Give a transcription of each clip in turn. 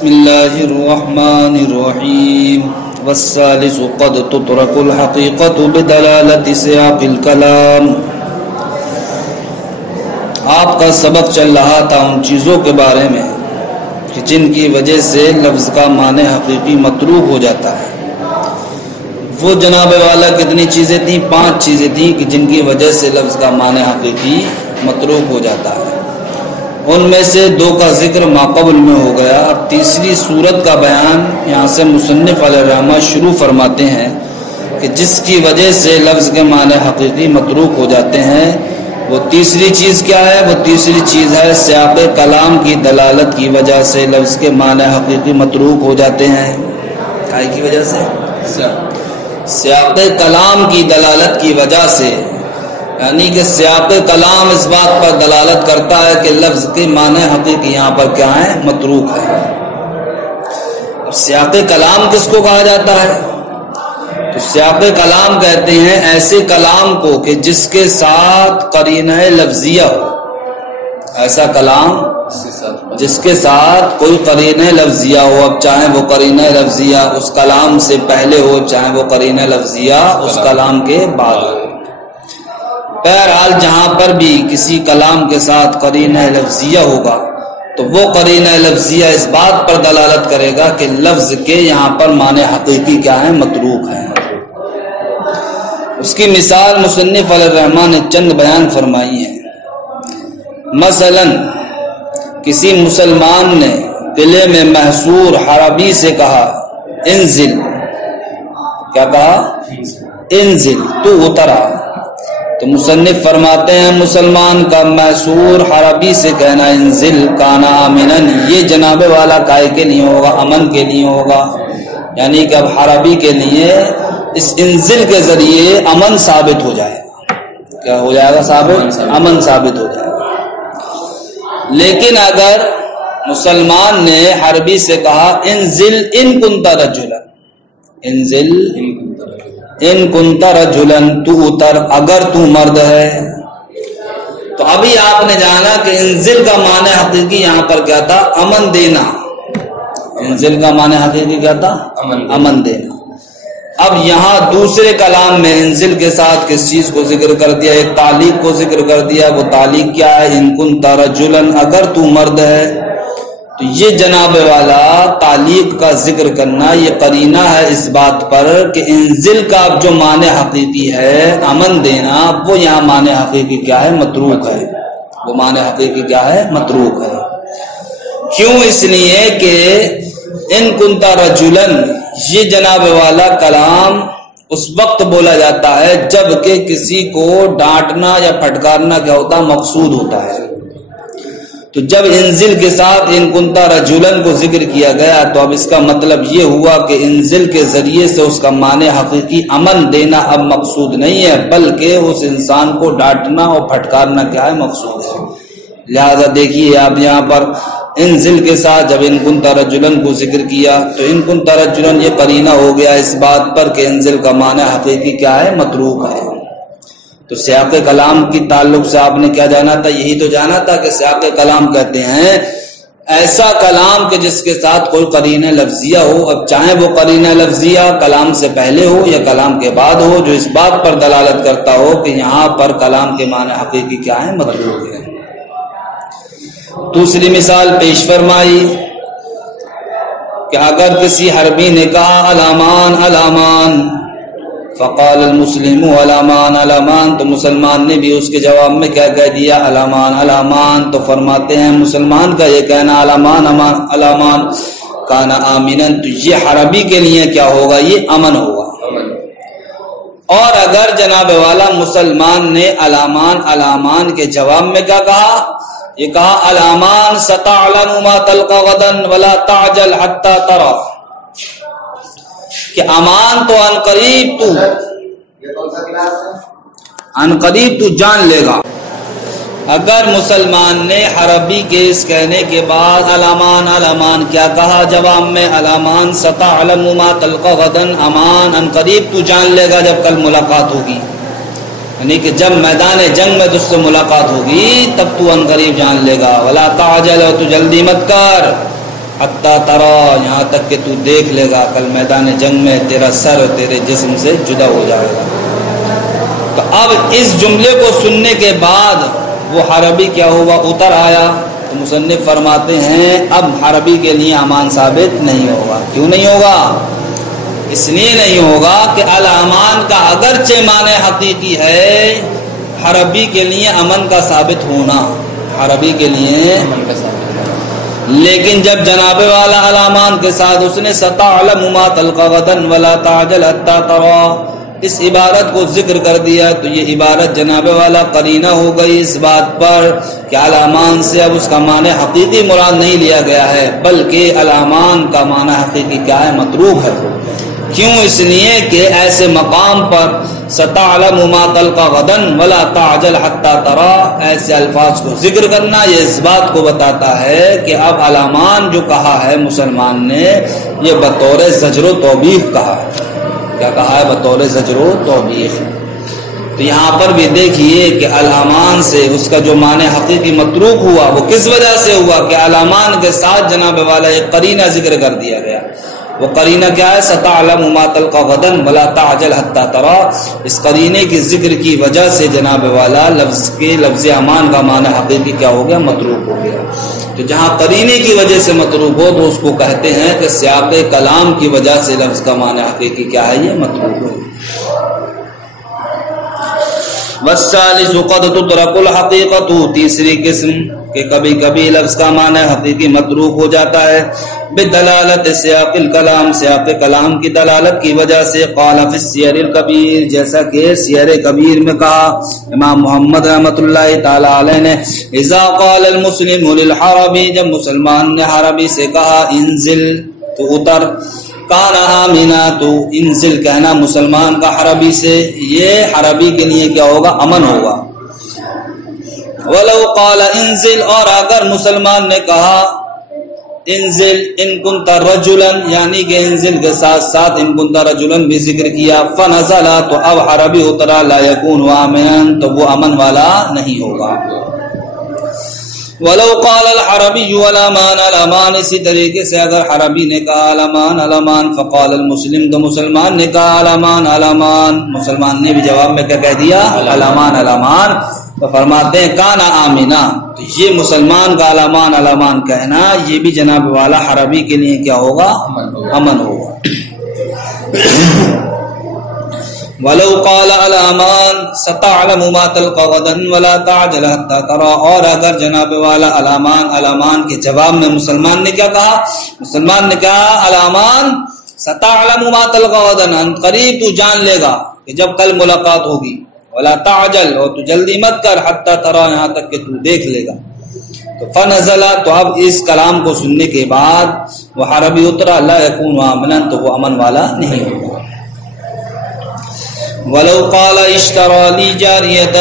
بسم اللہ الرحمن الرحیم والثالث قد تترك الحقیقة بدلالة سیاق الکلام۔ آپ کا سبق چل رہا تھا ان چیزوں کے بارے میں کہ جن کی وجہ سے لفظ کا معنی حقیقی متروک ہو جاتا ہے۔ وہ جناب والا کتنی چیزیں تھیں؟ 5 چیزیں تھیں کہ جن کی وجہ سے لفظ کا معنی حقیقی متروک ہو جاتا ہے۔ ان میں سے 2 کا ذکر ماقبل میں ہو گیا۔ اب تیسری صورت کا بیان یہاں سے مصنف علیہ الرحمہ شروع فرماتے ہیں کہ جس کی وجہ سے لفظ کے معنی حقیقی متروک ہو جاتے ہیں۔ وہ تیسری چیز کیا ہے؟ وہ تیسری چیز ہے سیاق کلام کی دلالت کی وجہ سے لفظ کے معنی حقیقی متروک ہو جاتے ہیں۔ کیا کی وجہ سے؟ سیاق کلام کی دلالت کی وجہ سے، یعنی کہ سیاق کلام اس بات پر دلالت کرتا ہے کہ لفظ کے معنی حقیقی یہاں پر کیا ہے؟ متروک ہے۔ اب سیاق کلام کس کو کہا جاتا ہے؟ تو سیاق کلام کہتے ہیں ایسے کلام کو کہ جس کے ساتھ قرینہ لفظیہ ہو۔ ایسا کلام جس کے ساتھ کوئی قرینہ لفظیہ ہو، اب چاہے وہ قرینہ لفظیہ اس کلام سے پہلے ہو، چاہے وہ قرینہ لفظیہ اس کلام کے بعد ہو۔ بہرحال جہاں پر بھی کسی کلام کے ساتھ قرینہ لفظیہ ہوگا تو وہ قرینہ لفظیہ اس بات پر دلالت کرے گا کہ لفظ کے یہاں پر معنی حقیقی کیا ہے؟ متروک ہے۔ اس کی مثال مصنف علیہ الرحمن نے چند بیان فرمائی ہے۔ مثلا کسی مسلمان نے قلعے میں محصور حربی سے کہا انزل، کیا کہا؟ انزل، تو اترا۔ تو مصنف فرماتے ہیں مسلمان کا محصور حربی سے کہنا انزل کانا آمنن، یہ جناب والا کائے کے لیے ہوگا؟ امن کے لیے ہوگا۔ یعنی کہ اب حربی کے لیے اس انزل کے ذریعے امن ثابت ہو جائے گا۔ کیا ہو جائے گا؟ ثابت، امن ثابت ہو جائے گا۔ لیکن اگر مسلمان نے حربی سے کہا انزل ان کنت رجلا، انزل ان کنت رجلا، تو اتر اگر تو مرد ہے، تو ابھی آپ نے جانا کہ انزل کا معنی حقیقی یہاں پر کیا تھا؟ امن دینا۔ انزل کا معنی حقیقی کیا تھا؟ امن دینا۔ اب یہاں دوسرے کلام میں انزل کے ساتھ کس چیز کو ذکر کر دیا؟ ایک تعلیق کو ذکر کر دیا۔ وہ تعلیق کیا ہے؟ ان کنت رجلا، اگر تو مرد ہے۔ تو یہ جناب والا تعلیق کا ذکر کرنا یہ قرینہ ہے اس بات پر کہ انزل کا اب جو معنی حقیقی ہے امن دینا، وہ یہاں معنی حقیقی کیا ہے؟ متروک ہے۔ وہ معنی حقیقی کیا ہے؟ متروک ہے۔ کیوں؟ اس لیے کہ ان کنت رجلا یہ جناب والا کلام اس وقت بولا جاتا ہے جب کہ کسی کو ڈانٹنا یا پھٹکارنا کیا ہوتا ہے؟ مقصود ہوتا ہے۔ تو جب انزل کے ساتھ ان کنت رجلا کو ذکر کیا گیا تو اب اس کا مطلب یہ ہوا کہ انزل کے ذریعے سے اس کا معنی حقیقی امن دینا اب مقصود نہیں ہے، بلکہ اس انسان کو ڈانٹنا اور پھٹکارنا کیا ہے؟ مقصود ہے۔ لہذا دیکھیے آپ یہاں پر انزل کے ساتھ جب ان کنت رجلا کو ذکر کیا تو ان کنت رجلا یہ قرینہ ہو گیا اس بات پر کہ انزل کا معنی حقیقی کیا ہے؟ متروک ہے۔ تو سیاق کلام کی تعلق سے آپ نے کیا جانا تھا؟ یہی تو جانا تھا کہ سیاق کلام کہتے ہیں ایسا کلام کہ جس کے ساتھ کوئی قرینہ لفظیہ ہو، اب چاہے وہ قرینہ لفظیہ کلام سے پہلے ہو یا کلام کے بعد ہو، جو اس بات پر دلالت کرتا ہو کہ یہاں پر کلام کے معنی حقیقی کیا ہے؟ متروک ہے۔ دوسری مثال پیش فرمائی کہ اگر کسی حربی نے کہا الامان الامان فقال المسلم الامان الامان، تو مسلمان نے بھی اس کے جواب میں کیا کہہ دیا؟ الامان الامان۔ تو فرماتے ہیں مسلمان کا یہ کہنا الامان الامان کانا آمنن، تو یہ حربی کے لیے کیا ہوگا؟ یہ امن ہوگا۔ اور اگر جناب والا مسلمان نے الامان الامان کے جواب میں کیا کہا؟ یہ کہا الامان ستعلم ما تلقى غدا ولا تعجل حتى ترى، کہ امان تو ان قریب تو جان لے گا۔ اگر مسلمان نے حربی کے اس کہنے کے بعد الامان الامان کیا کہا جواب میں؟ الامان ستعلم ما تلقى غدا، امان ان قریب تو جان لے گا جب کل ملاقات ہوگی، یعنی کہ جب میدان جنگ میں تجھ سے ملاقات ہوگی تب تو ان قریب جان لے گا۔ ولا تعجل، تو جلدی مت کر، حتی ترا، یہاں تک کہ تو دیکھ لے گا کل میدان جنگ میں تیرا سر تیرے جسم سے جدا ہو جائے گا۔ تو اب اس جملے کو سننے کے بعد وہ حربی کیا ہوا؟ اتر آیا۔ تو مصنف فرماتے ہیں اب حربی کے لیے امان ثابت نہیں ہوگا۔ کیوں نہیں ہوگا؟ اس لیے نہیں ہوگا کہ الامان کا اگرچہ معنی حقیقی ہے، حربی کے لیے امن کا ثابت ہونا، حربی کے لیے امن کا ثابت ہونا، لیکن جب جناب والا الامان کے ساتھ اس نے ستعلم ما تلقى غدا ولا تعجل حتى ترى اس عبارت کو ذکر کر دیا، تو یہ عبارت جناب والا قرینہ ہو گئی اس بات پر کہ الامان سے اب اس کا معنی حقیقی مراد نہیں لیا گیا ہے، بلکہ الامان کا معنی حقیقی کیا ہے؟ مطلوب ہے۔ کیوں؟ اس لیے کہ ایسے مقام پر ستعلم ما تلقى غدا ولا تعجل حتى ترى ایسے الفاظ کو ذکر کرنا یہ اس بات کو بتاتا ہے کہ اب الامان جو کہا ہے مسلمان نے یہ بطور زجر و توبیخ کہا ہے۔ کیا کہا ہے؟ بطور زجر و توبیخ۔ تو یہاں پر بھی دیکھیے کہ الامان سے اس کا جو معنی حقیقی متروک ہوا وہ کس وجہ سے ہوا کہ الامان کے ساتھ جناب والا ایک قرینہ ذکر کر دیا گیا۔ وہ قرینہ کیا ہے؟ ستعلم ما تلقى غدا ولا تعجل حتى ترى اس قرینے کی ذکر کی وجہ سے جناب والا لفظ امان کا معنی حقیقی کیا ہو گیا؟ متروک ہو گیا۔ تو جہاں قرینے کی وجہ سے متروک ہو تو اس کو کہتے ہیں کہ سیاق کلام کی وجہ سے لفظ کا معنی حقیقی کیا ہے؟ یہ متروک ہو۔ والثالث قد تترك الحقيقة تیسری قسم کہ کبھی کبھی لفظ کا معنی حقیقی متروک ہو جاتا ہے بدلالت سیاق الکلام سیاق کلام کی دلالت کی وجہ سے۔ قال فی السیر الکبیر جیسا کہ سیر کبیر میں کہا امام محمد رحمۃ اللہ تعالی علیہ نے اذا قال المسلم للحربی جب مسلمان نے حربی سے کہا انزل تو اتر، کان آمنا تو انزل کہنا مسلمان کا حربی سے یہ حربی کے لیے کیا ہوگا؟ امن ہوگا۔ ولو قال انزل اور اگر مسلمان نے کہا انزل ان کنت رجلا یعنی کہ انزل کے ساتھ ساتھ ان کنت رجلا بھی ذکر کیا فنزل تو اب حربی اترا لا یکون آمنا تو وہ امن والا نہیں ہوگا۔ ولو قال الحربی الامان الامان اسی طریقے سے اگر حربی نے کہا الامان الامان فقال المسلم تو مسلمان نے کہا الامان الامان مسلمان نے بھی جواب میں کیا کہہ دیا؟ الامان الامان۔ تو فرماتے ہیں کانا آمنا تو یہ مسلمان کا الامان الامان کہنا یہ بھی جناب والا حربی کے لیے کیا ہوگا؟ امن ہوگا۔ ولو قال الامان ستعلم ما تلقى غدا ولا تعجل حتى ترى اور اگر جناب والا الامان الامان کے جواب میں مسلمان نے کیا کہا؟ مسلمان نے کہا الامان ستعلم ما تلقى غدا قریب تو جان لے گا کہ جب کل ملاقات ہوگی، ولا تعجل اور تو جلدی مت کر حتى ترى یہاں تک کہ تو دیکھ لے گا۔ تو فنزل تو اب اس کلام کو سننے کے بعد وہ حربی اترا لا يكون آمنا تو وہ امن والا نہیں ہوگا۔ ولو قال اشترى لي جارية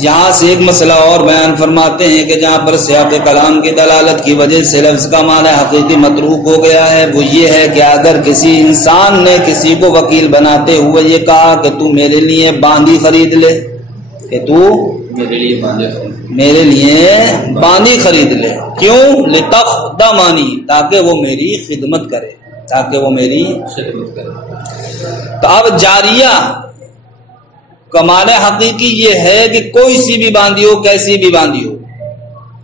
یہاں سے ایک مسئلہ اور بیان فرماتے ہیں کہ جہاں پر سیاق کلام کی دلالت کی وجہ سے لفظ کا معنی حقیقی متروک ہو گیا ہے وہ یہ ہے کہ اگر کسی انسان نے کسی کو وکیل بناتے ہوئے یہ کہا کہ تو میرے لیے باندی خرید لے، کہ تو میرے لیے باندی خرید لے، کیوں؟ لتخدمنی تاکہ وہ میری خدمت کرے، تاکہ وہ میری خدمت کرے۔ تو اب جاریہ کا معنی حقیقی یہ ہے کہ کوئی سی بھی باندھی ہو، کیسی بھی باندھی ہو،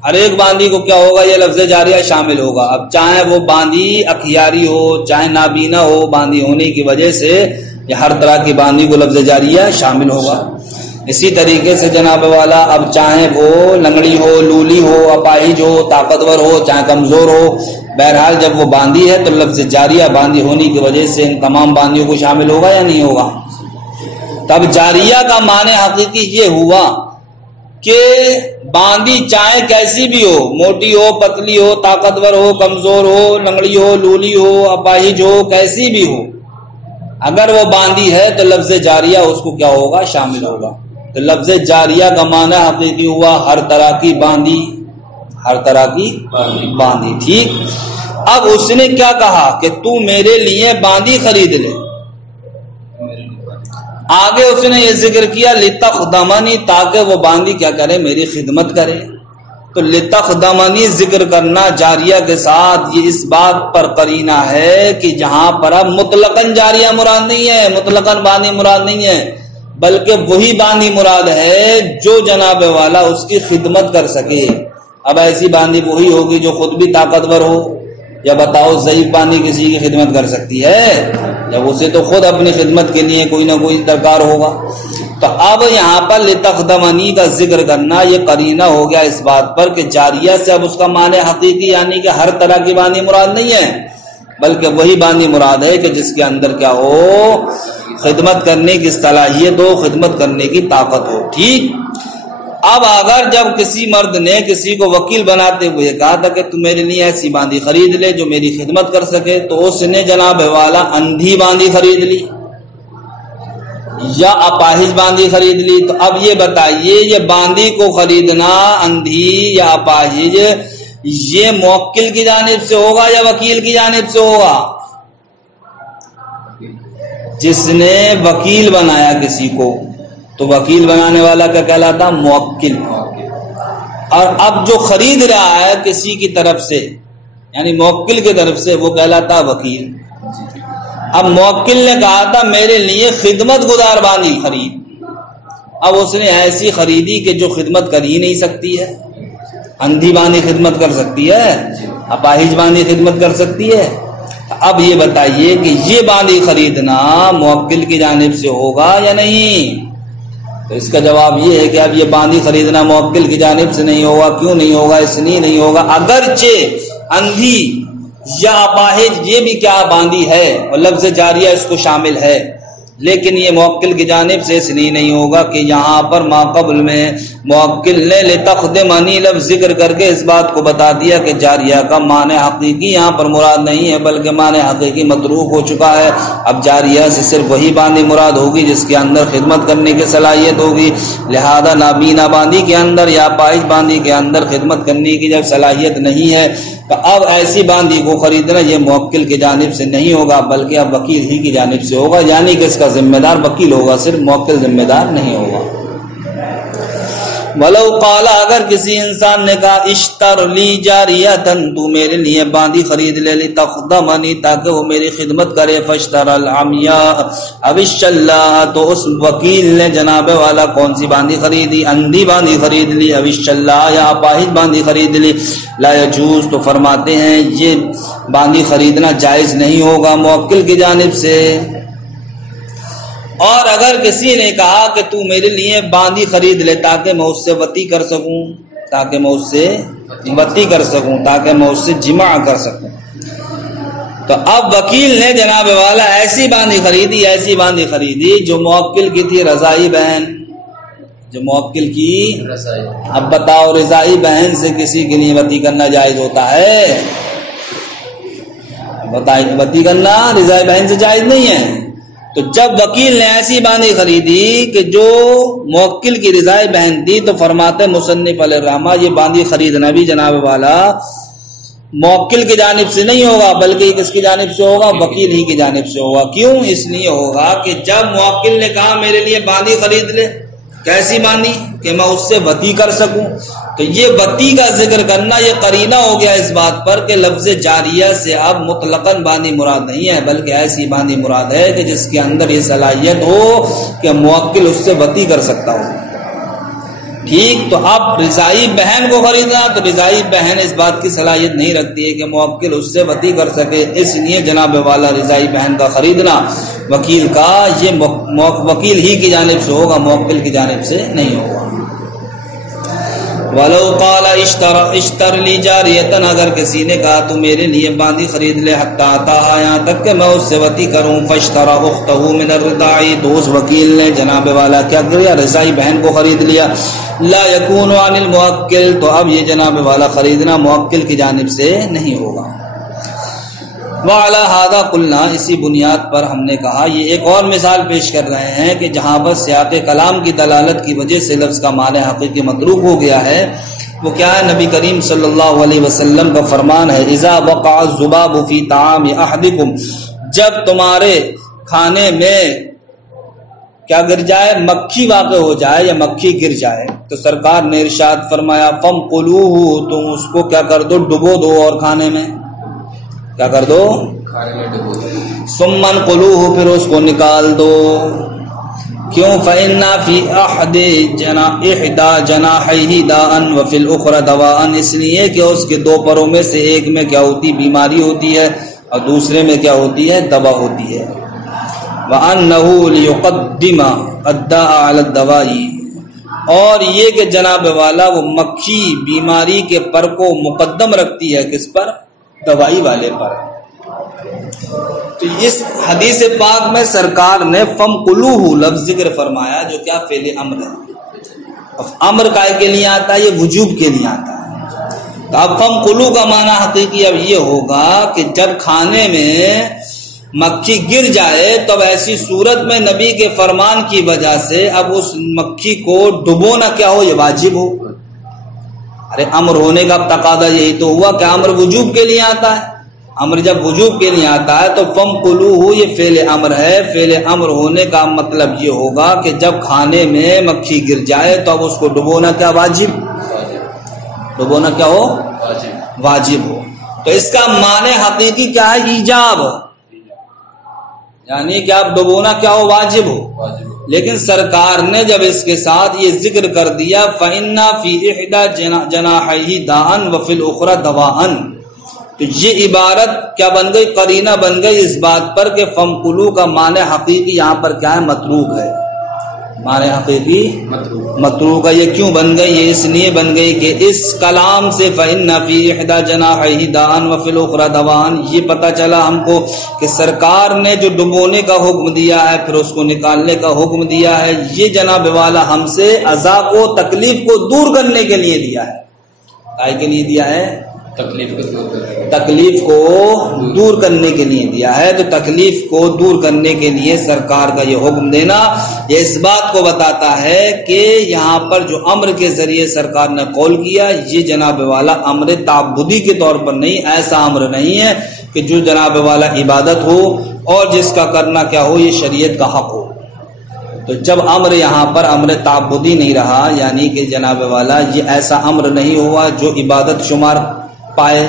ہر ایک باندھی کو کیا ہوگا؟ یہ لفظ جاریہ شامل ہوگا۔ اب چاہے وہ باندھی اخیاری ہو چاہے نابینا ہو، باندھی ہونے کی وجہ سے یہ ہر طرح کی باندھی کو لفظ جاریہ شامل ہوگا۔ اسی طریقے سے جناب والا اب چاہے وہ لنگڑی ہو، لولی ہو، اپاہج ہو، طاقتور ہو چاہے کمزور ہو، بہرحال جب وہ باندھی ہے تو لفظ جاریہ باندھی ہونے کی وجہ سے ان تمام باندھیوں کو شامل ہوگا یا نہیں ہوگا؟ تب جاریہ کا معنی حقیقی یہ ہوا کہ باندھی چاہے کیسی بھی ہو، موٹی ہو، پتلی ہو، طاقتور ہو، کمزور ہو، لنگڑی ہو، لولی ہو، اپاہج ہو، کیسی بھی ہو، اگر وہ باندھی ہے تو لفظ جاریہ اس کو کیا ہوگا؟ شامل ہوگا۔ تو لفظ جاریہ کا معنی حقیقی ہوا ہر طرح کی باندھی، ہر طرح کی باندھی۔ ٹھیک، اب اس نے کیا کہا کہ تو میرے لیے باندھی خرید لے، آگے اس نے یہ ذکر کیا لتخدمنی تاکہ وہ باندھی کیا کرے؟ میری خدمت کرے۔ تو تو لتخدمنی ذکر کرنا جاریہ کے ساتھ یہ اس بات پر قرینہ ہے کہ جہاں پر اب مطلقاً جاریہ مراد نہیں ہے، مطلقاً باندھی مراد نہیں ہے، بلکہ وہی باندھی مراد ہے جو جناب والا اس کی خدمت کر سکے۔ اب ایسی باندھی وہی ہوگی جو خود بھی طاقتور ہو، یا بتاؤ ضعیف باندھی کسی کی خدمت کر سکتی ہے؟ جب اسے تو خود اپنی خدمت کے لیے کوئی نہ کوئی درکار ہوگا۔ تو اب یہاں پر لتخدمنی کا ذکر کرنا یہ قرینہ ہو گیا اس بات پر کہ جاریہ سے اب اس کا معنی حقیقی یعنی کہ ہر طرح کی باندھی مراد نہیں ہے، بلکہ وہی باندھی مراد ہے کہ جس کے اندر کیا ہو، خدمت کرنے کی صلاحیت ہو، خدمت کرنے کی طاقت ہو۔ ٹھیک، اب اگر جب کسی مرد نے کسی کو وکیل بناتے ہوئے کہا تھا کہ تم میرے لیے ایسی باندھی خرید لے جو میری خدمت کر سکے، تو اس نے جناب والا اندھی باندھی خرید لی یا اپاہج باندھی خرید لی۔ تو اب یہ بتائیے، یہ باندھی کو خریدنا اندھی یا اپاہج یہ موکل کی جانب سے ہوگا یا وکیل کی جانب سے ہوگا؟ جس نے وکیل بنایا کسی کو تو وکیل بنانے والا کیا کہلاتا؟ موکل۔ اور اب جو خرید رہا ہے کسی کی طرف سے یعنی موکل کی طرف سے وہ کہلاتا وکیل۔ اب موکل نے کہا تھا میرے لیے خدمت گزار باندھی خرید، اب اس نے ایسی خریدی کہ جو خدمت کر ہی نہیں سکتی ہے۔ اندھی باندھی خدمت کر سکتی ہے، اپاہج باندھی خدمت کر سکتی ہے۔ اب یہ بتائیے کہ یہ باندھی خریدنا موکل کی جانب سے ہوگا یا نہیں؟ تو اس کا جواب یہ ہے کہ اب یہ باندھی خریدنا موکل کی جانب سے نہیں ہوگا۔ کیوں نہیں ہوگا؟ اس لیے نہیں ہوگا اگرچہ اندھی یا اپاہج یہ بھی کیا باندھی ہے اور لفظ جاریہ اس کو شامل ہے، لیکن یہ موکل کی جانب سے اس لیے نہیں ہوگا کہ یہاں پر ما قبل میں موکل نے لتخدمنی لفظ ذکر کر کے اس بات کو بتا دیا کہ جاریہ کا معنی حقیقی یہاں پر مراد نہیں ہے بلکہ معنی حقیقی متروک ہو چکا ہے۔ اب جاریہ سے صرف وہی باندھی مراد ہوگی جس کے اندر خدمت کرنے کی صلاحیت ہوگی، لہذا نابینا باندھی کے اندر یا پائش باندھی کے اندر خدمت کرنے کی جب صلاحیت نہیں ہے تو اب ایسی باندھی کو خریدنا یہ موکل کی جانب سے نہیں ہوگا بلکہ اب وکیل ہی کی جانب سے ہوگا، یعنی کہ اس کا ذمہ دار وکیل ہوگا، صرف موکل ذمہ دار نہیں ہوگا۔ ولو قال اگر کسی انسان نے کہا اشتر لی جاریتن تو میرے لیے باندھی خرید لے لتخدمنی تاکہ وہ میری خدمت کرے، فاشتر العمیاء او الشلاء تو اس وکیل نے جناب والا کون سی باندھی خریدی؟ اندھی باندھی خرید لی، او الشلاء یا اپاہج باندھی خرید لی۔ لا یجوز تو فرماتے ہیں یہ باندھی خریدنا جائز نہیں ہوگا موکل کی جانب سے۔ اور اگر کسی نے کہا کہ تو میرے لیے باندھی خرید لے تاکہ میں اس سے وطی کر سکوں، تاکہ میں اس سے وطی کر سکوں، تاکہ میں اس سے جمع کر سکوں، تو اب وکیل نے جناب والا ایسی باندھی خریدی جو موکل کی تھی رضائی بہن، جو موکل کی۔ اب بتاؤ رضائی بہن سے کسی کے لیے وطی کرنا جائز ہوتا ہے؟ وطی کرنا رضائی بہن سے جائز نہیں ہے۔ تو جب وکیل نے ایسی باندھی خریدی کہ جو موکل کی رضائے بہن تھی تو فرماتے مصنف علیہ الرحمہ یہ باندھی خریدنا بھی جناب والا موکل کی جانب سے نہیں ہوگا بلکہ کس کی جانب سے ہوگا؟ وکیل ہی کی جانب سے ہوگا۔ کیوں؟ اس لیے ہوگا کہ جب موکل نے کہا میرے لیے باندھی خرید لے، کیسی باندھی؟ کہ میں اس سے وطی کر سکوں، تو یہ وطی کا ذکر کرنا یہ قرینہ ہو گیا اس بات پر کہ لفظ جاریہ سے اب مطلقاً باندھی مراد نہیں ہے بلکہ ایسی باندھی مراد ہے کہ جس کے اندر یہ صلاحیت ہو کہ موکل اس سے وطی کر سکتا ہو۔ ٹھیک، تو اب رضائی بہن کو خریدنا تو رضائی بہن اس بات کی صلاحیت نہیں رکھتی ہے کہ موکل اس سے وطی کر سکے، اس لیے جناب والا رضائی بہن کا خریدنا وکیل کا یہ وکیل ہی کی جانب سے ہوگا، موکل کی جانب سے نہیں ہوگا۔ ولو قال اشتر لی جاریتن اگر کسی نے کہا تو میرے لیے باندھی خرید لے حتی آتاہا یہاں تک کہ میں اس سے وطی کروں، فاشترى اختہ من الرضاع تو اس وکیل نے جناب والا کیا کیا؟ رضائی بہن کو خرید لیا۔ لا یکون عن الموکل تو اب یہ جناب والا خریدنا موکل کی جانب سے نہیں ہوگا۔ وعلی ھذا قلنا اسی بنیاد پر ہم نے کہا یہ ایک اور مثال پیش کر رہے ہیں کہ جہاں پر سیاق کلام کی دلالت کی وجہ سے لفظ کا معنی حقیقی متروک ہو گیا ہے، وہ کیا ہے؟ نبی کریم صلی اللہ علیہ وسلم کا فرمان ہے اذا وقع الذباب فی طعام احدکم جب تمہارے کھانے میں کیا گر جائے؟ مکھی واقع ہو جائے یا مکھی گر جائے تو سرکار نے ارشاد فرمایا فم قلوہ، تم اس کو کیا کر دو؟ ڈبو دو اور کھانے میں کیا کر دو؟ کھانے میں ڈبو دو۔ ثم قلوہ، پھر اس کو نکال دو۔ کیوں؟ فإن فی احدى جناحیہ داء وفی الاخرى دواء، اس لیے کہ اس کے دو پروں میں سے ایک میں کیا ہوتی؟ بیماری ہوتی ہے، اور دوسرے میں کیا ہوتی ہے؟ دوا ہوتی ہے۔ وَأَنَّهُ لِيُقَدِّمَ الدَّاءَ عَلَى الدَّوَاءِ، اور یہ کہ جناب والا وہ مکھی بیماری کے پر کو مقدم رکھتی ہے کس پر؟ دوائی والے پر۔ تو اس حدیث پاک میں سرکار نے فم قلوہ لفظ ذکر فرمایا جو کیا؟ فعل امر ہے۔ امر کائے کے لیے آتا ہے؟ یہ وجوب کے لیے آتا ہے۔ تو اب فم قلوہ کا معنی حقیقی اب یہ ہوگا کہ جب کھانے میں مکھی گر جائے تب ایسی صورت میں نبی کے فرمان کی وجہ سے اب اس مکھی کو ڈبونا کیا ہو؟ یہ واجب ہو۔ ارے امر ہونے کا تقاضا یہی تو ہوا کہ امر وجوب کے لیے آتا ہے۔ امر جب وجوب کے لیے آتا ہے تو فم قلوہ یہ فعل امر ہے۔ فعل امر ہونے کا مطلب یہ ہوگا کہ جب کھانے میں مکھی گر جائے تو اب اس کو ڈبونا کیا؟ واجب۔ ڈبونا کیا ہو؟ واجب ہو۔ تو اس کا معنی حقیقی کیا ہے؟ ایجاب، یعنی کہ اب ڈبونا کیا ہو؟ واجب ہو۔ لیکن سرکار نے جب اس کے ساتھ یہ ذکر کر دیا فَإِنَّ فِي إِحْدَى جَنَاحَيْهِ دَاءً وَفِي الْأُخْرَى دَوَاءً، تو یہ عبارت کیا بن گئی؟ قرینہ بن گئی اس بات پر کہ فم قلوہ کا معنی حقیقی یہاں پر کیا ہے؟ متروک ہے۔ معنی حقیقی متروک ہے۔ یہ کیوں بن گئی؟ یہ اس لیے بن گئی کہ اس کلام سے فَإِنَّ فِي إِحْدَى جَنَاحَيْهِ دَاءً وَفِي الْأُخْرَى دَوَاءً یہ پتہ چلا ہم کو کہ سرکار نے جو ڈبونے کا حکم دیا ہے پھر اس کو نکالنے کا حکم دیا ہے، یہ جناب والا ہم سے اذا کو تکلیف کو دور کرنے کے لیے دیا ہے۔ کائے کے لیے دیا ہے؟ تکلیف کو دور کرنے کے لیے دیا ہے۔ تو تکلیف کو دور کرنے کے لیے سرکار کا یہ حکم دینا یہ اس بات کو بتاتا ہے کہ یہاں پر جو امر کے ذریعے سرکار نے قول کیا یہ جناب والا امر تعبدی کے طور پر نہیں، ایسا امر نہیں ہے کہ جو جناب والا عبادت ہو اور جس کا کرنا کیا ہو؟ یہ شریعت کا حق ہو۔ تو جب امر یہاں پر امر تعبدی نہیں رہا، یعنی کہ جناب والا یہ ایسا امر نہیں ہوا جو عبادت شمار پائے،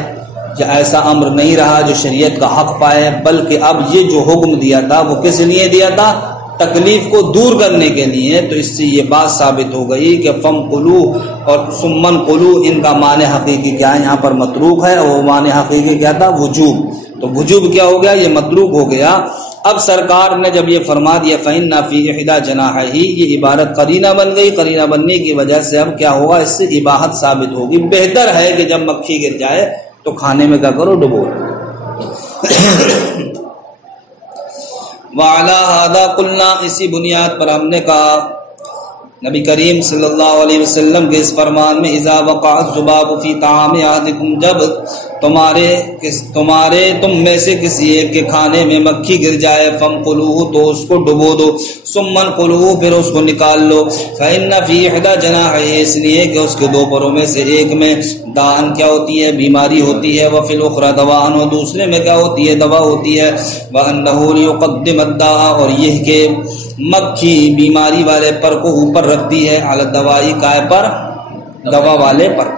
یا ایسا امر نہیں رہا جو شریعت کا حق پائے، بلکہ اب یہ جو حکم دیا تھا وہ کس لیے دیا تھا؟ تکلیف کو دور کرنے کے لیے۔ تو اس سے یہ بات ثابت ہو گئی کہ فم قلوہ اور ثم قلوہ ان کا معنی حقیقی کیا ہے؟ یہاں پر متروک ہے، اور وہ معنی حقیقی کیا تھا؟ وجوب۔ تو وجوب کیا ہو گیا؟ یہ متروک ہو گیا۔ اب سرکار نے جب یہ فرما دیا فَإِنَّ فِي إِحْدَى جَنَاحَيْهِ یہ عبارت قرینہ بن گئی، قرینہ بننے کی وجہ سے اب کیا ہوگا؟ اس سے اباحت ثابت ہوگی۔ بہتر ہے کہ جب مکھی گر جائے تو کھانے میں کیا کرو؟ ڈبو۔ وَعَلَى هَذَا قُلْنَا اسی بنیاد پر ہم نے کہا نبی کریم صلی اللہ علیہ وسلم کے اس فرمان میں اذا وقع الذباب فی طعام احدکم جب تم میں سے کسی ایک کے کھانے میں مکھی گر جائے فانقلوہ تو اس کو ڈبو دو ثم انقلوہ پھر اس کو نکال لو فإن فی احدى جناحیہ اس لیے کہ اس کے دو پروں میں سے ایک میں دان کیا ہوتی ہے؟ بیماری ہوتی ہے، وفی الاخری دواء اور دوسرے میں کیا ہوتی ہے؟ دوا ہوتی ہے، وانہ لیقدم الداء اور یہ کہ مکھی بیماری والے پر کو اوپر رکھتی ہے علی الدوائی کائے پر؟ دوا والے پر۔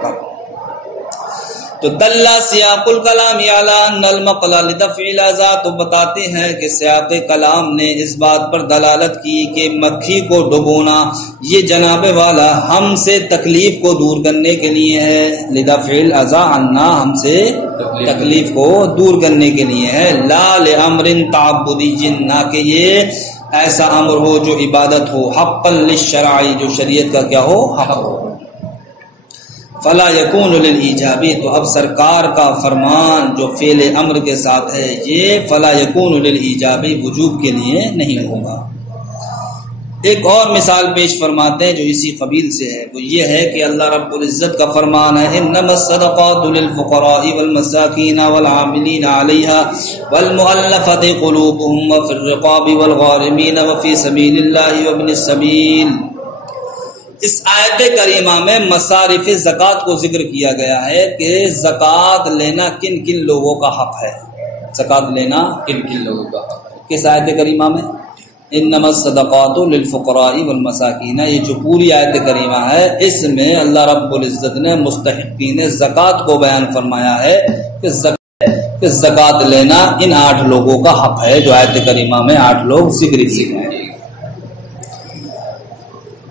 تو دلّا سیاق الکلام علی ان المقل لدفع الاذى تو بتاتے ہیں کہ سیاق کلام نے اس بات پر دلالت کی کہ مکھی کو ڈبونا یہ جناب والا ہم سے تکلیف کو دور کرنے کے لیے ہے، لدفع الاذى عنا ہم سے تکلیف کو دور کرنے کے لیے ہے، لا لامر تعبدی نہ کہ یہ ایسا امر ہو جو عبادت ہو، حقا للشرعی جو شریعت کا کیا ہو؟ حق ہو۔ فلا یکون للایجابی تو اب سرکار کا فرمان جو فعل امر کے ساتھ ہے یہ فلا یکون للایجابی وجوب کے لیے نہیں ہوگا۔ ایک اور مثال پیش فرماتے ہیں جو اسی قبیل سے ہے، وہ یہ ہے کہ اللہ رب العزت کا فرمان ہے انما الصدقات للفقراء والمساکین والعاملین علیہا والمؤلفۃ قلوبهم وفی الرقاب والغارمین وفی سبیل اللہ وابن السبیل۔ اس آیت کریمہ میں مصارف زکوٰۃ کو ذکر کیا گیا ہے کہ زکوٰۃ لینا کن کن لوگوں کا حق ہے، زکوٰۃ لینا کن کن لوگوں کا حق ہے۔ کس آیت کریمہ میں؟ انما الصدقات للفقراء والمساکین، یہ جو پوری آیت کریمہ ہے اس میں اللہ رب العزت نے مستحقین زکوٰۃ کو بیان فرمایا ہے کہ زکوٰۃ لینا ان 8 لوگوں کا حق ہے جو آیت کریمہ میں 8 لوگ ذکر کیے گئے ہیں۔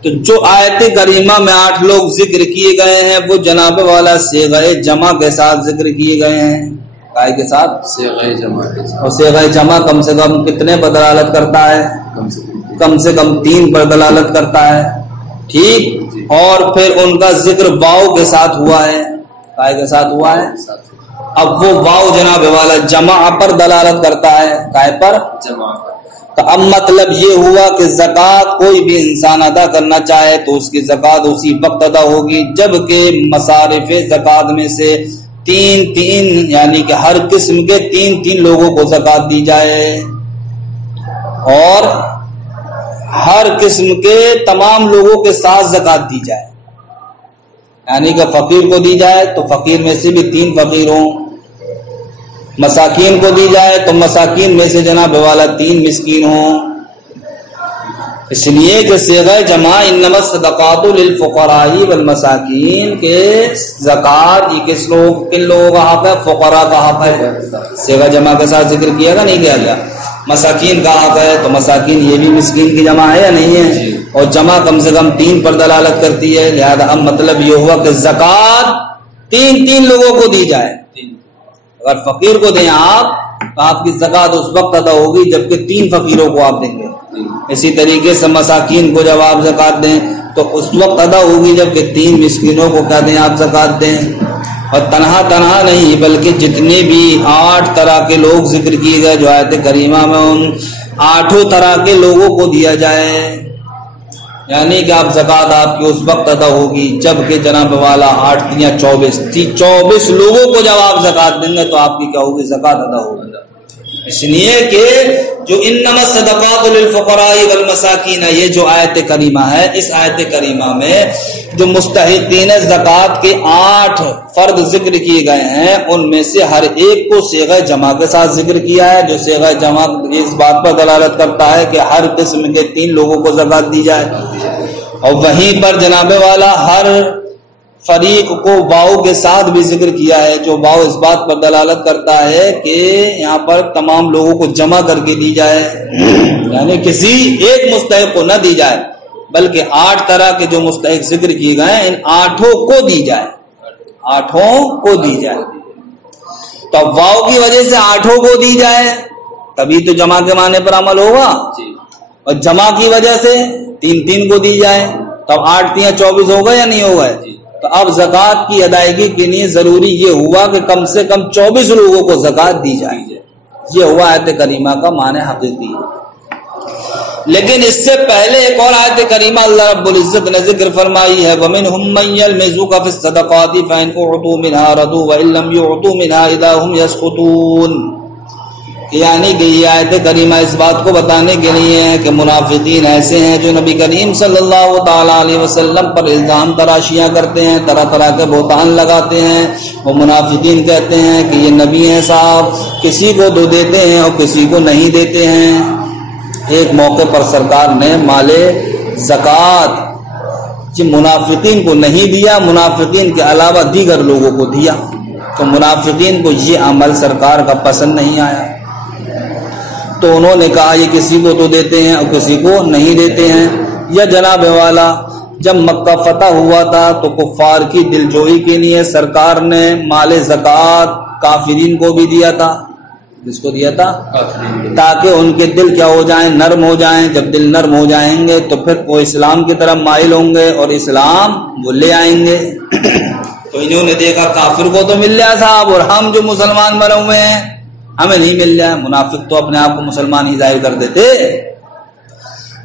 تو جو آیت کریمہ میں 8 لوگ ذکر کیے گئے ہیں وہ جناب والا صیغہ جمع کے ساتھ ذکر کیے گئے ہیں۔ کائے کے ساتھ؟ صیغہ جمع کے ساتھ۔ اور صیغہ جمع کم سے کم کتنے پر دلالت کرتا ہے؟ کم سے کم 3 پر دلالت کرتا ہے، ٹھیک۔ اور پھر ان کا ذکر واو کے ساتھ ہوا ہے، کائے کے ساتھ ہوا ہے؟ اب وہ واو جناب والا جمع پر دلالت کرتا ہے، کائے پر؟ جمع پر۔ تو اب مطلب یہ ہوا کہ زکوٰۃ کوئی بھی انسان ادا کرنا چاہے تو اس کی زکوٰۃ اسی وقت ادا ہوگی جبکہ مصارف زکوٰۃ میں سے 3 یعنی کہ ہر قسم کے 3 لوگوں کو زکوٰۃ دی جائے، اور ہر قسم کے تمام لوگوں کے ساتھ زکوٰۃ دی جائے، یعنی کہ فقیر کو دی جائے تو فقیر میں سے بھی 3 فقیر ہوں، مساکین کو دی جائے تو مساکین میں سے جناب والا 3 مسکین ہوں۔ اس لیے کہ صیغہ جمع انما الصدقات للفقراء والمساکین کے زکوٰۃ یہ کن لوگوں کا حق ہے؟ فقراء کا حق ہے۔ صیغہ جمع کے ساتھ ذکر کیا گا، نہیں کیا گیا؟ مساکین کا حق ہے تو مساکین یہ بھی مسکین کی جمع ہے یا نہیں ہے؟ اور جمع کم سے کم 3 پر دلالت کرتی ہے، لہذا اب مطلب یہ ہوا کہ زکوٰۃ 3 لوگوں کو دی جائے۔ اگر فقیر کو دیں آپ تو آپ کی زکوٰۃ اس وقت ادا ہوگی جبکہ 3 فقیروں کو آپ دیں گے۔ اسی طریقے سے مساکین کو جب آپ زکوٰۃ دیں تو اس وقت ادا ہوگی جبکہ 3 مسکینوں کو کیا دیں آپ زکوٰۃ دیں۔ اور تنہا نہیں بلکہ جتنے بھی 8 طرح کے لوگ ذکر کیے گئے جو آیت کریمہ میں ان 8 طرح کے لوگوں کو دیا جائے، یعنی کہ آپ زکوٰۃ آپ کی اس وقت ادا ہوگی جبکہ جناب والا 8 یا 24 لوگوں کو جب آپ زکوٰۃ دیں گے تو آپ کی کیا ہوگی؟ زکوٰۃ ادا ہوگی۔ اس لیے کہ جو انما الصدقات للفقراء والمساکین یہ جو آیت کریمہ ہے، اس آیت کریمہ میں جو مستحقین زکوٰۃ کے 8 فرد ذکر کیے گئے ہیں ان میں سے ہر ایک کو صیغہ جمع کے ساتھ ذکر کیا ہے، جو صیغہ جمع اس بات پر دلالت کرتا ہے کہ ہر قسم کے 3 لوگوں کو زکوٰۃ دی جائے، اور وہیں پر جناب والا ہر فریق کو واو کے ساتھ بھی ذکر کیا ہے، جو واو اس بات پر دلالت کرتا ہے کہ یہاں پر تمام لوگوں کو جمع کر کے دی جائے، یعنی کسی ایک مستحق کو نہ دی جائے بلکہ 8 طرح کے جو مستحق ذکر کیے گئے ان 8 کو دی جائے، 8 کو دی جائے۔ تو واو کی وجہ سے 8 کو دی جائے تبھی تو جمع کے معنی پر عمل ہوگا، اور جمع کی وجہ سے 3 کو دی جائے تو 8 یا 24 ہوگا یا نہیں ہوگا؟ تو اب زکوٰۃ کی ادائیگی کے لیے ضروری یہ ہوا کہ کم سے کم 24 لوگوں کو زکوٰۃ دی جائے، یہ ہوا آیت کریمہ کا معنی حقیقی۔ لیکن اس سے پہلے ایک اور آیت کریمہ اللہ رب العزت نے ذکر فرمائی ہے، وَمِنْهُمْ مَنْ يَلْمِزُكَ فِي الصَّدَقَاتِ فَإِنْ أُعْطُوا مِنْهَا رَضُوا وَإِنْ لَمْ يُعْطُوا مِنْهَا إِذَا هُمْ يَسْخُطُونَ۔ یعنی کہ یہ آیت کریمہ اس بات کو بتانے کے لیے ہے کہ منافقین ایسے ہیں جو نبی کریم صلی اللہ تعالی علیہ وسلم پر الزام تراشیاں کرتے ہیں، طرح طرح کے بہتان لگاتے ہیں۔ وہ منافقین کہتے ہیں کہ یہ نبی ہیں صاحب، کسی کو دو دیتے ہیں اور کسی کو نہیں دیتے ہیں۔ ایک موقع پر سرکار نے مال زکوٰۃ منافقین کو نہیں دیا، منافقین کے علاوہ دیگر لوگوں کو دیا، تو منافقین کو یہ عمل سرکار کا پسند نہیں آیا، تو انہوں نے کہا یہ کسی کو تو دیتے ہیں اور کسی کو نہیں دیتے ہیں۔ یا جناب والا جب مکہ فتح ہوا تھا تو کفار کی دلجوئی کے لیے سرکار نے مال زکوٰۃ کافرین کو بھی دیا تھا، جس کو دیا تھا تاکہ ان کے دل کیا ہو جائیں؟ نرم ہو جائیں۔ جب دل نرم ہو جائیں گے تو پھر وہ اسلام کی طرف مائل ہوں گے اور اسلام وہ لے آئیں گے۔ تو انہوں نے دیکھا کافر کو تو مل جائے صاحب اور ہم جو مسلمان بنے ہوئے ہیں ہمیں نہیں مل جائے، منافق تو اپنے آپ کو مسلمان ہی ظاہر کر دیتے۔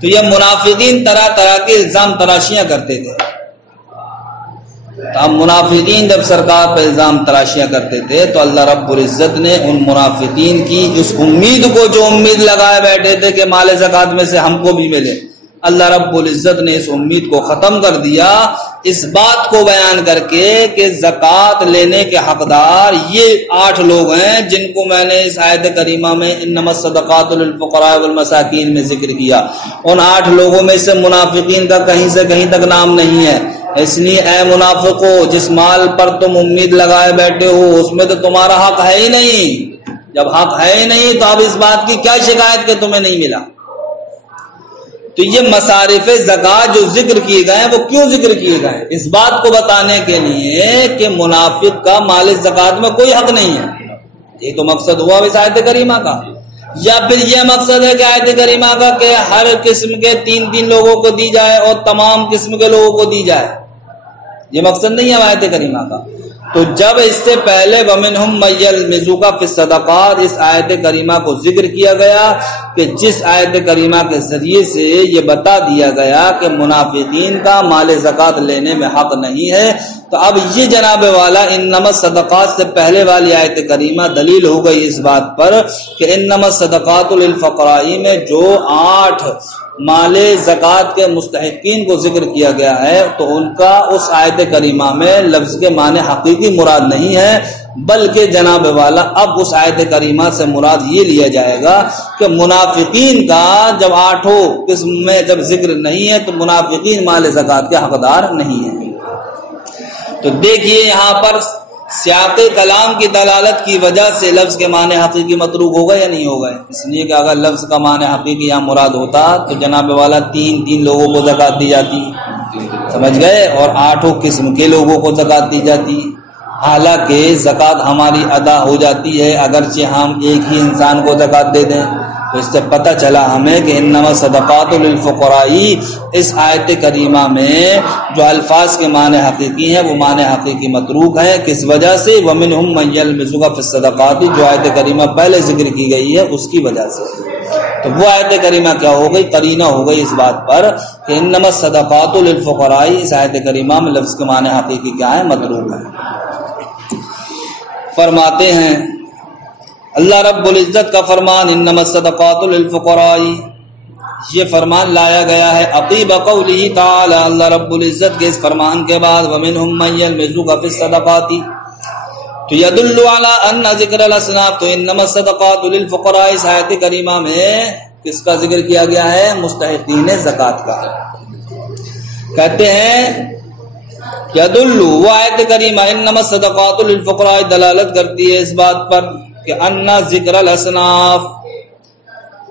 تو یہ منافقین طرح طرح کے الزام تراشیاں کرتے تھے، اب منافقین جب سرکار پہ الزام تراشیاں کرتے تھے تو اللہ رب العزت نے ان منافقین کی اس امید کو جو امید لگائے بیٹھے تھے کہ مال زکوٰۃ میں سے ہم کو بھی ملے، اللہ رب العزت نے اس امید کو ختم کر دیا اس بات کو بیان کر کے کہ زکوٰۃ لینے کے حقدار یہ 8 لوگ ہیں جن کو میں نے اس آیت کریمہ میں انما الصدقات للفقراء والمساکین میں ذکر کیا. ان 8 لوگوں میں سے منافقین کا کہیں سے کہیں تک نام نہیں ہے. اس لیے اے منافقو، جس مال پر تم امید لگائے بیٹھے ہو اس میں تو تمہارا حق ہے ہی نہیں. جب حق ہے ہی نہیں تو اب اس بات کی کیا شکایت کہ تمہیں نہیں ملا. تو یہ مصارف زکوٰۃ جو ذکر کیے گئے ہیں وہ کیوں ذکر کیے گئے ہیں؟ اس بات کو بتانے کے لیے کہ منافق کا مال زکوٰۃ میں کوئی حق نہیں ہے. یہ تو مقصد ہوا اس آیت کریمہ کا. یا پھر یہ مقصد ہے کہ آیت کریمہ کا کہ ہر قسم کے 3 لوگوں کو دی جائے اور تمام قسم کے لوگوں کو دی جائے؟ یہ مقصد نہیں ہے آیت کریمہ کا. تو جب اس سے پہلے وَمِنْهُمْ مَن يَلْمِزُكَ فِي الصَّدَقَاتِ اس آیت کریمہ کو ذکر کیا گیا کہ جس آیت کریمہ کے ذریعے سے یہ بتا دیا گیا کہ منافقین کا مال زکوٰۃ لینے میں حق نہیں ہے، تو اب یہ جناب والا انما الصدقات سے پہلے والی آیت کریمہ دلیل ہو گئی اس بات پر کہ انما الصدقات للفقراء میں جو 8 مال زکوٰۃ کے مستحقین کو ذکر کیا گیا ہے تو ان کا اس آیت کریمہ میں لفظ کے معنی حقیقی مراد نہیں ہے، بلکہ جناب والا اب اس آیت کریمہ سے مراد یہ لیا جائے گا کہ منافقین کا جب 8 قسم میں جب ذکر نہیں ہے تو منافقین مال زکوٰۃ کے حقدار نہیں ہیں. تو دیکھیے یہاں پر سیاق کلام کی دلالت کی وجہ سے لفظ کے معنی حقیقی متروک ہو گئے یا نہیں ہو گئے؟ اس لیے کہ اگر لفظ کا معنی حقیقی یہاں مراد ہوتا تو جناب والا 3 لوگوں کو زکوٰۃ دی جاتی، سمجھ گئے، اور 8 قسم کے لوگوں کو زکوٰۃ دی جاتی. حالانکہ زکوٰۃ ہماری ادا ہو جاتی ہے اگرچہ ہم ایک ہی انسان کو زکوٰۃ دے دیں. تو اس سے پتہ چلا ہمیں کہ انما صدقات للفقراء اس آیت کریمہ میں جو الفاظ کے معنی حقیقی ہیں وہ معنی حقیقی متروک ہیں. کس وجہ سے؟ وَمِنْهُمْ مَن يَلْمِزُكَ فِي الصَّدَقَاتِ جو آیت کریمہ پہلے ذکر کی گئی ہے اس کی وجہ سے. تو وہ آیت کریمہ کیا ہو گئی؟ قرینہ ہو گئی اس بات پر کہ انما الصدقات للفقراء اس آیت کریمہ میں لفظ کے معنی حقیقی کیا ہے؟ متروک ہے. فرماتے ہیں اللہ رب العزت کا فرمان انما الصدقات للفقراء، یہ فرمان لایا گیا ہے عقیب قولہ تعالی، اللہ رب العزت کے اس فرمان کے بعد وَمِنْهُمْ مَن يَلْمِزُكَ فِي الصَّدَقَاتِ تو يدل على ان ذکر الاصناف. تو انما الصدقات للفقراء اس آیت کریمہ میں کس کا ذکر کیا گیا ہے؟ مستحقین زکوٰۃ کا. کہتے ہیں یدل وہ آیت کریمہ انما الصدقات للفقراء دلالت کرتی ہے اس بات پر کہ ان ذکر الاصناف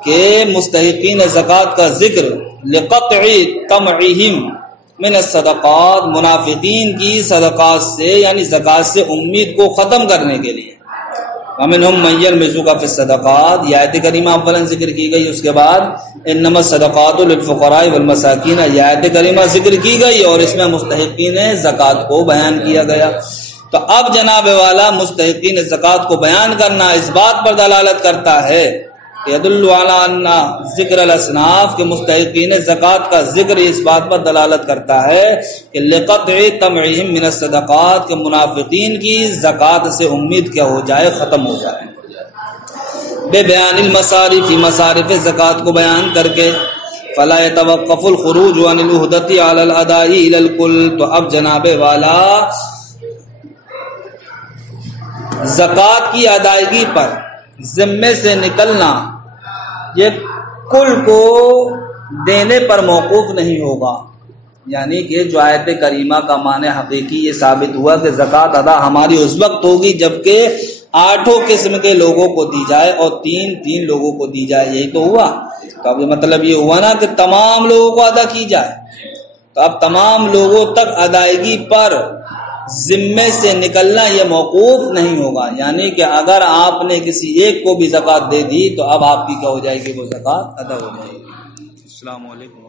کے مستحقین زکوٰۃ کا ذکر لقطع طمعہم من الصدقات منافقین کی صدقات سے یعنی زکوٰۃ سے امید کو ختم کرنے کے لیے. وَمِنْهُمْ مَن يَلْمِزُكَ فِي الصَّدَقَاتِ یہ آیت کریمہ اولا ذکر کی گئی، اس کے بعد انما الصدقات للفقراء والمساکین یہ آیت کریمہ ذکر کی گئی اور اس میں مستحقین زکوٰۃ کو بیان کیا گیا. تو اب جناب والا مستحقین زکوٰۃ کو بیان کرنا اس بات پر دلالت کرتا ہے کہ یدل علی ان ذکر الاصناف کے مستحقین زکوٰۃ کا ذکر اس بات پر دلالت کرتا ہے کہ لقطع طمعہم من الصدقات کہ منافقین کی زکوٰۃ سے امید کیا ہو جائے؟ ختم ہو جائے. بے بیان المصارف مصارف زکوٰۃ کو بیان کر کے فلا يتوقف الخروج عن العہدۃ علی الاداء الی الکل. تو اب جناب والا زکوٰۃ کی ادائیگی پر ذمے سے نکلنا یہ کل کو دینے پر موقوف نہیں ہوگا. یعنی کہ جو آیت کریمہ کا معنی حقیقی یہ ثابت ہوا کہ زکوٰۃ ادا ہماری اس وقت ہوگی جبکہ 8 قسم کے لوگوں کو دی جائے اور 3 لوگوں کو دی جائے. یہی تو ہوا. تو اب مطلب یہ ہوا نا کہ تمام لوگوں کو ادا کی جائے. تو اب تمام لوگوں تک ادائیگی پر ذمے سے نکلنا یہ موقوف نہیں ہوگا. یعنی کہ اگر آپ نے کسی ایک کو بھی زکوٰۃ دے دی تو اب آپ کی کیا ہو جائے گی؟ وہ زکوٰۃ ادا ہو جائے گی. السلام علیکم.